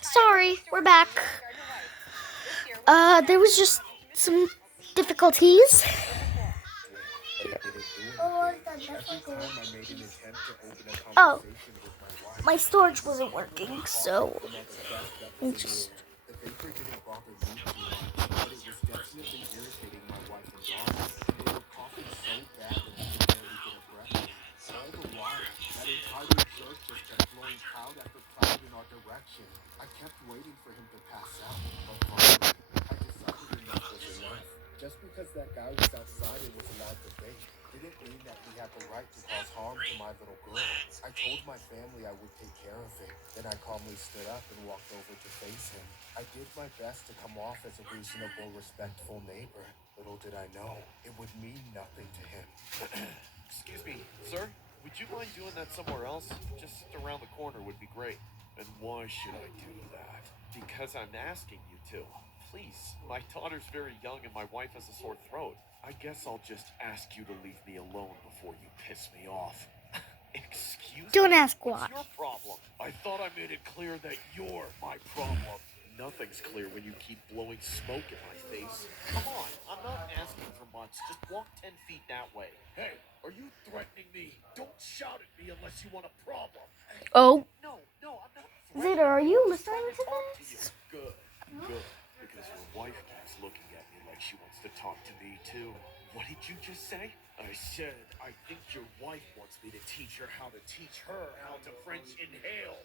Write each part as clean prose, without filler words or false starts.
Sorry, we're back. There was just some difficulties. Oh, my storage wasn't working, so I'm just. The vapor didn't bother me too much, but it was definitely irritating my wife and daughter. They were coughing so bad that we could barely get a breath in. All the while, that entitled jerk just kept blowing cloud after cloud in our direction. I kept waiting for him to pass out, but finally, I decided enough was enough. Just because that guy was outside and was allowed to vape didn't mean that he had the right to cause harm to my little girl. I told my family I would take care of it. Then I calmly stood up and walked over to face him. I did my best to come off as a reasonable, respectful neighbor. Little did I know, it would mean nothing to him. Excuse me, sir? Would you mind doing that somewhere else? Just around the corner would be great. And why should I do that? Because I'm asking you to. Please, my daughter's very young and my wife has a sore throat. I guess I'll just ask you to leave me alone before you piss me off. Excuse me? Don't ask why. What's your problem? I thought I made it clear that you're my problem. Nothing's clear when you keep blowing smoke in my face. Come on, I'm not asking for much. Just walk 10 feet that way. Hey, are you threatening me? Don't shout at me unless you want a problem. Oh, No, I'm not Zeta, are you I'm just listening trying to talk to you. this? Good. Because your wife keeps looking at me like she wants to talk to me too. What did you just say? I said, I think your wife wants me to teach her how to teach her how to French inhale.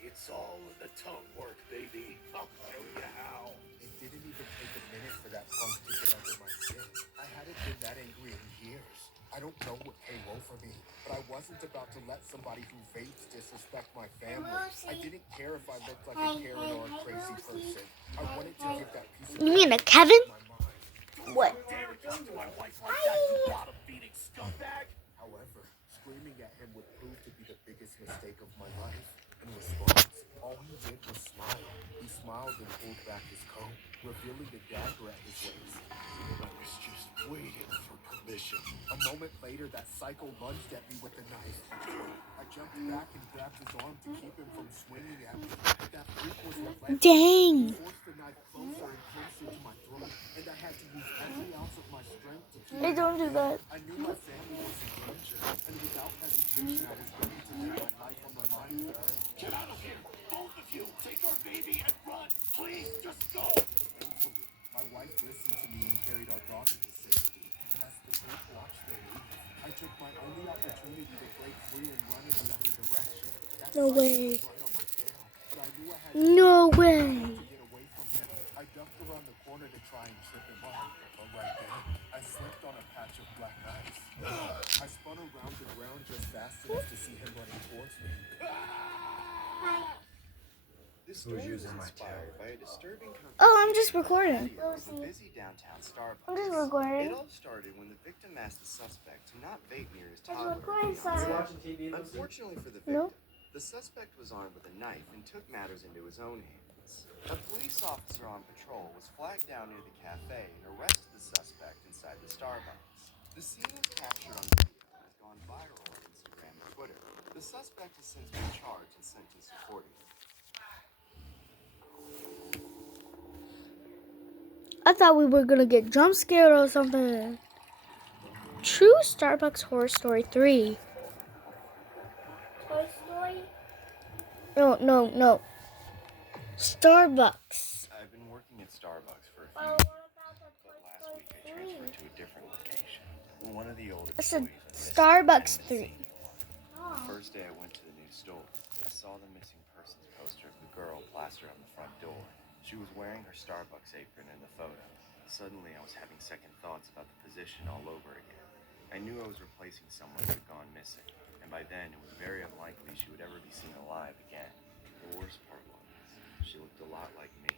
It's all in the tongue work, baby. I'll show you how. It didn't even take a minute for that punk to get under my skin. I hadn't been that angry in years. I don't know what came over me, but I wasn't about to let somebody who vapes disrespect my family. I didn't care if I looked like a Karen or a crazy person. I wanted to give that piece of You mean a crap Kevin? my mind. What? Dare talk to my wife like that, you bottom-feeding scumbag! However, screaming at him would prove to be the biggest mistake of my life. In response, all he did was smile. He smiled and pulled back his coat, revealing a dagger at his waist. I was just waiting for permission. A moment later, that psycho lunged at me with the knife. I jumped back and grabbed his arm to keep him from swinging at me. But that freak was relentless. Dang. He forced the knife closer and closer to my throat, and I had to use every ounce of my strength to keep Hey, it. don't do that. I knew my family was in danger, and without hesitation, I was ready to lay my life on the line for her. Get out of here! Both of you! Take our baby and run! Please, just go! Thankfully, my wife listened to me and carried our daughter to safety. As the group watched their leave, I took my only opportunity to break free and run in the other direction. That No fight way. was right on my tail, but I knew I had No way. to get away from him. I ducked around the corner to try and trip him up, but right then, I slipped on a patch of black ice. I spun around the ground just fast enough to see him running towards me. This story was inspired by a disturbing Oh, I'm just recording. of a busy downtown Starbucks. I'm just It recording. all started when the victim asked the suspect to not vape near his It's toddler. recording, fiancé. son. Unfortunately for the No. victim, the suspect was armed with a knife and took matters into his own hands. A police officer on patrol was flagged down near the cafe and arrested the suspect inside the Starbucks. The scene was captured on video and has gone viral on Instagram and Twitter. The suspect has since been charged and sentenced accordingly. I thought we were gonna get jump scared or something. True Starbucks Horror Story 3. Toy Story? No. Starbucks. I've been working at Starbucks for a few Well, years, what about the Toy but last Story week I 3? transferred to a different location. One of the older I said employees was missing, Starbucks and 3. missing one. Oh. The first day I went to the new store, I saw the missing persons poster of the girl plastered on the front door. She was wearing her Starbucks apron in the photo. Suddenly I was having second thoughts about the position all over again. I knew I was replacing someone who had gone missing, and by then it was very unlikely she would ever be seen alive again. The worst part was, she looked a lot like me.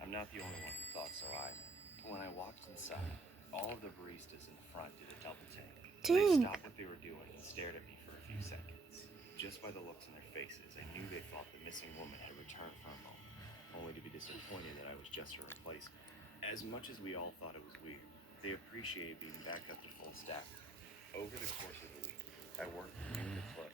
I'm not the only one who thought so either. When I walked inside, all of the baristas in the front did a double take. They Dang. stopped what they were doing and stared at me for a few seconds. Just by the looks on their faces, I knew they thought the missing woman had returned for a moment, only to be disappointed that I was just her replacement. As much as we all thought it was weird, they appreciated being back up to full staff. Over the course of the week, I worked from noon to close,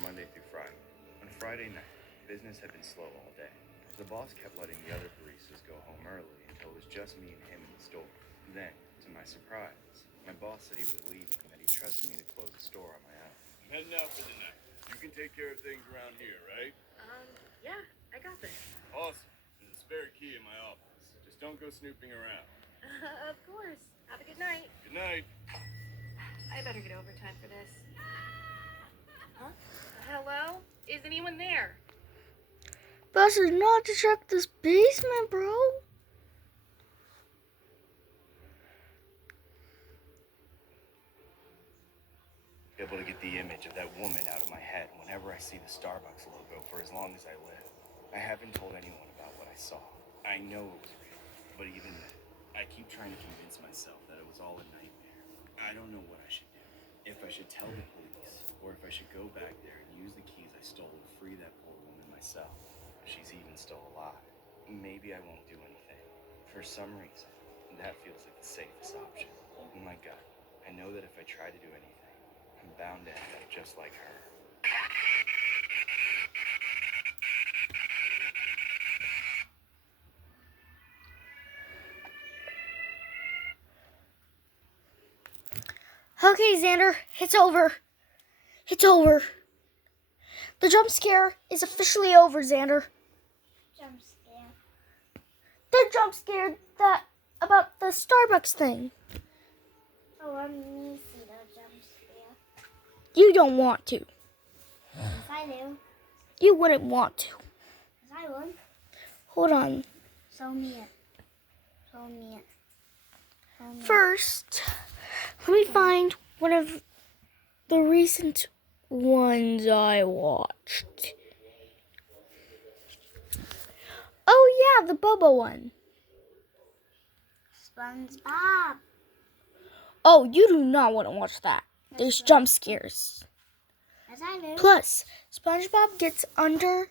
Monday through Friday. On Friday night, business had been slow all day. The boss kept letting the other baristas go home early until it was just me and him in the store. Then, to my surprise, my boss said he was leaving and that he trusted me to close the store on my own. I'm heading out for the night. You can take care of things around here, right? Yeah, I got this. Awesome. There's a spare key in my office. Just don't go snooping around. Of course. Have a good night. Good night. I better get overtime for this. Huh? Hello? Is anyone there? Buster, not to check this basement, bro. Able to get the image of that woman out of my head whenever I see the Starbucks logo for as long as I live. I haven't told anyone about what I saw. I know it was real, but even then, I keep trying to convince myself that it was all a nightmare. I don't know what I should do. If I should tell the police, or if I should go back there and use the keys I stole to free that poor woman myself. If she's even still alive. Maybe I won't do anything. For some reason, that feels like the safest option. In my gut, I know that if I try to do anything, I'm bound to end up just like her. Okay, Xander, it's over. It's over. The jump scare is officially over, Xander. Jump scare. The jump scare that about the Starbucks thing. Oh, I'm missing the jump scare. You don't want to. Yes, I do. You wouldn't want to. Yes, I would. Hold on. Show me it. Show me it. Show me it. First, let me find one of the recent ones I watched. Oh yeah, the Bubba one. SpongeBob. Oh, you do not want to watch that. There's jump scares. Yes, I do. Plus, SpongeBob gets under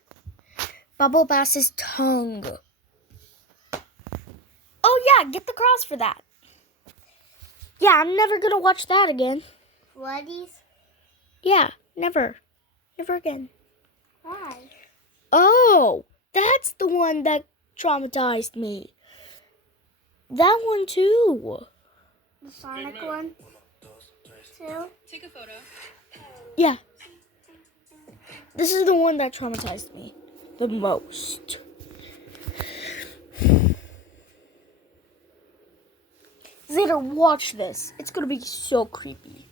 Bubble Bass's tongue. Oh yeah, get the cross for that. Yeah, I'm never gonna watch that again. Freddy's. Yeah, never. Never again. Why? Oh, that's the one that traumatized me. That one too. The Sonic one. Too. Take a photo. Yeah. This is the one that traumatized me the most. Xander, watch this. It's gonna be so creepy.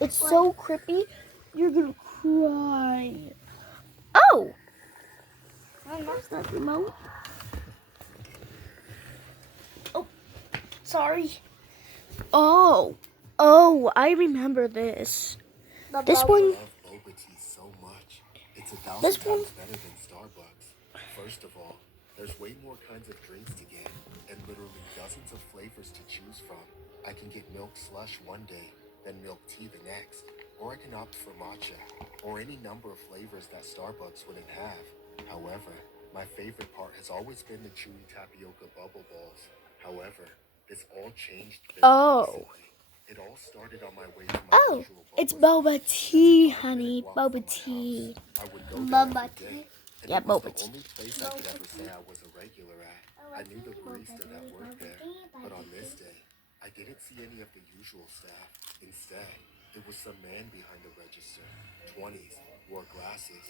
It's so creepy, you're gonna cry. Oh! Where's that remote? Oh, sorry. Oh, I remember this. This I one, love boba tea so much. It's 1,000 This times one- better than Starbucks. First of all, there's way more kinds of drinks to get, and literally dozens of flavors to choose from. I can get milk slush one day, then milk tea the next, or I can opt for matcha, or any number of flavors that Starbucks wouldn't have. However, my favorite part has always been the chewy tapioca bubble balls. However, this all changed very Oh. recently. It all started on my way to my Oh, usual it's boba boba tea, As a 5-minute honey. walk Boba from my tea. house, I would go there Boba every day, tea? and Yeah, it was boba the tea. only place I could ever say I was a regular at. I knew the barista that worked there, but on this day, I didn't see any of the usual staff. Instead, it was some man behind the register, 20s, wore glasses,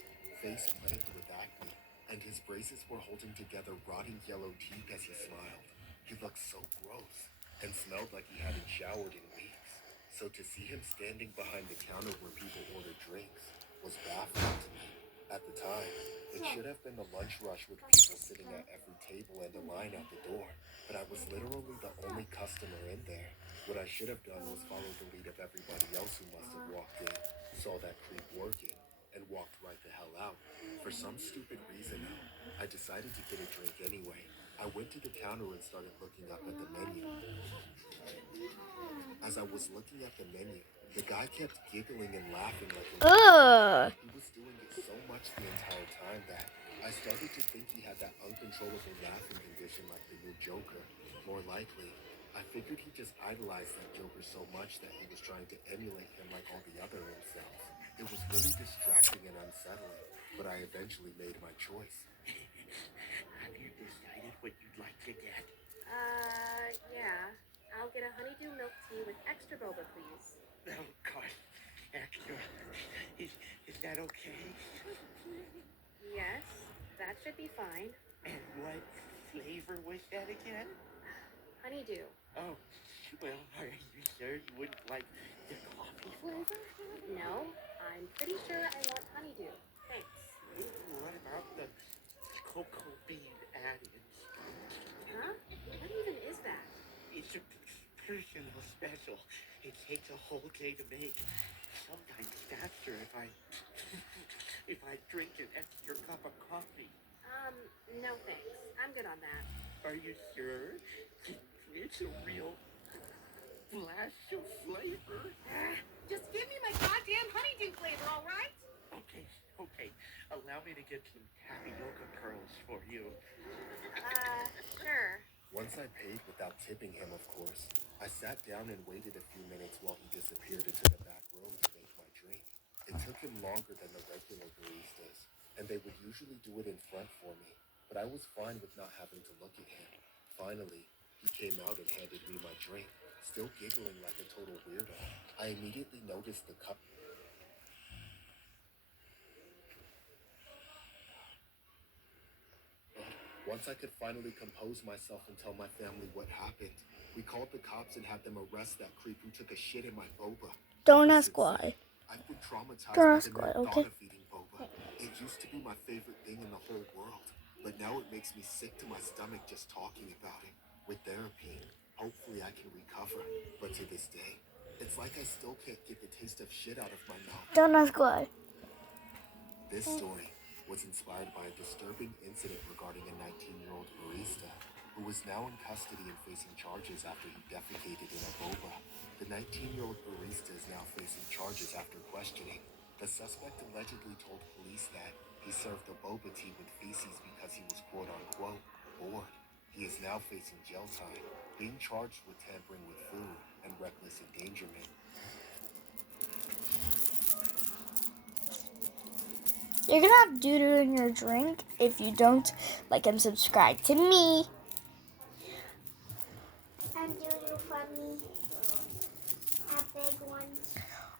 face plagued with acne, and his braces were holding together rotting yellow teeth as he smiled. He looked so gross and smelled like he hadn't showered in weeks. So to see him standing behind the counter where people order drinks was baffling to me. At the time, it should have been the lunch rush with people sitting at every table and a line at the door, but I was literally the only customer in there. What I should have done was follow the lead of everybody else who must have walked in, saw that creep working, and walked right the hell out. For some stupid reason, though, I decided to get a drink anyway. I went to the counter and started looking up at the menu. As I was looking at the menu, the guy kept giggling and laughing like Ugh. he was doing it so much the entire time that I started to think he had that uncontrollable laughing condition like the new Joker. More likely, I figured he just idolized that Joker so much that he was trying to emulate him like all the other incels. It was really distracting and unsettling. but I eventually made my choice. Have you decided what you'd like to get? Yeah. I'll get a honeydew milk tea with extra boba, please. Oh, God. Extra. Is that okay? Yes, that should be fine. And what flavor was that again? Honeydew. Oh, well, are you sure you wouldn't like the coffee flavor? No, I'm pretty sure I want honeydew. Thanks. What about the cocoa bean added? Huh? What even is that? It's a personal special. It takes a whole day to make. Sometimes faster if I drink an extra cup of coffee. No thanks. I'm good on that. Are you sure? It's a real flash of flavor. Just give me my goddamn honeydew flavor, all right? Okay. Allow me to get some tapioca curls for you. Sure. Once I paid without tipping him, of course, I sat down and waited a few minutes while he disappeared into the back room to make my drink. It took him longer than the regular baristas, and they would usually do it in front for me, but I was fine with not having to look at him. Finally, he came out and handed me my drink, still giggling like a total weirdo. I immediately noticed the cup. Once I could finally compose myself and tell my family what happened, we called the cops and had them arrest that creep who took a shit in my boba. Don't ask why. I've been traumatized Don't by ask the why, mere okay? thought of eating boba. It used to be my favorite thing in the whole world, but now it makes me sick to my stomach just talking about it. With therapy, hopefully I can recover, but to this day, it's like I still can't get the taste of shit out of my mouth. Don't ask why. This story was inspired by a disturbing incident regarding a 19-year-old barista who was now in custody and facing charges after he defecated in a boba. The 19-year-old barista is now facing charges after questioning. The suspect allegedly told police that he served the boba tea with feces because he was quote-unquote bored. He is now facing jail time, being charged with tampering with food and reckless endangerment. You're gonna have doo-doo in your drink if you don't like and subscribe to me. And do for me a big one.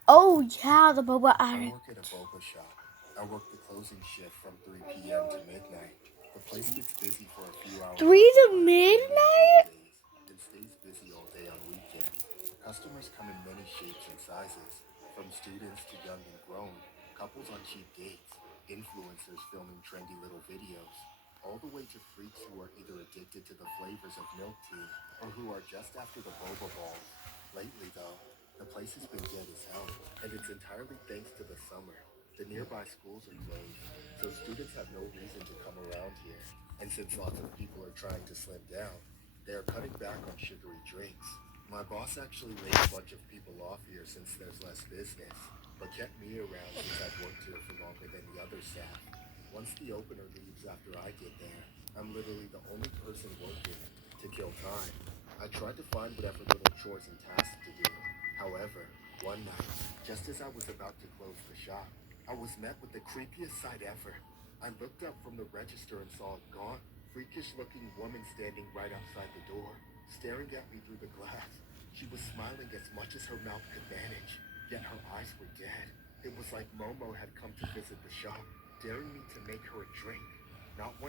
Oh yeah, the boba I addict. work at a boba shop. I work the closing shift from 3 p.m. to midnight. The place gets busy for a few hours. 3 to midnight? And stays busy all day on weekends. Customers come in many shapes and sizes, from students to young and grown, couples on cheap dates, influencers filming trendy little videos, all the way to freaks who are either addicted to the flavors of milk tea or who are just after the boba balls. Lately, though, the place has been dead as hell, and it's entirely thanks to the summer. The nearby schools are closed, so students have no reason to come around here. And since lots of people are trying to slim down, they are cutting back on sugary drinks. My boss actually laid a bunch of people off here since there's less business, but kept me around since I've worked here for longer than the other staff. Once the opener leaves after I get there, I'm literally the only person working. To kill time, I tried to find whatever little chores and tasks to do. However, one night, just as I was about to close the shop, I was met with the creepiest sight ever. I looked up from the register and saw a gaunt, freakish-looking woman standing right outside the door, staring at me through the glass. She was smiling as much as her mouth could manage, yet her eyes were dead. It was like Momo had come to visit the shop, daring me to make her a drink. Not one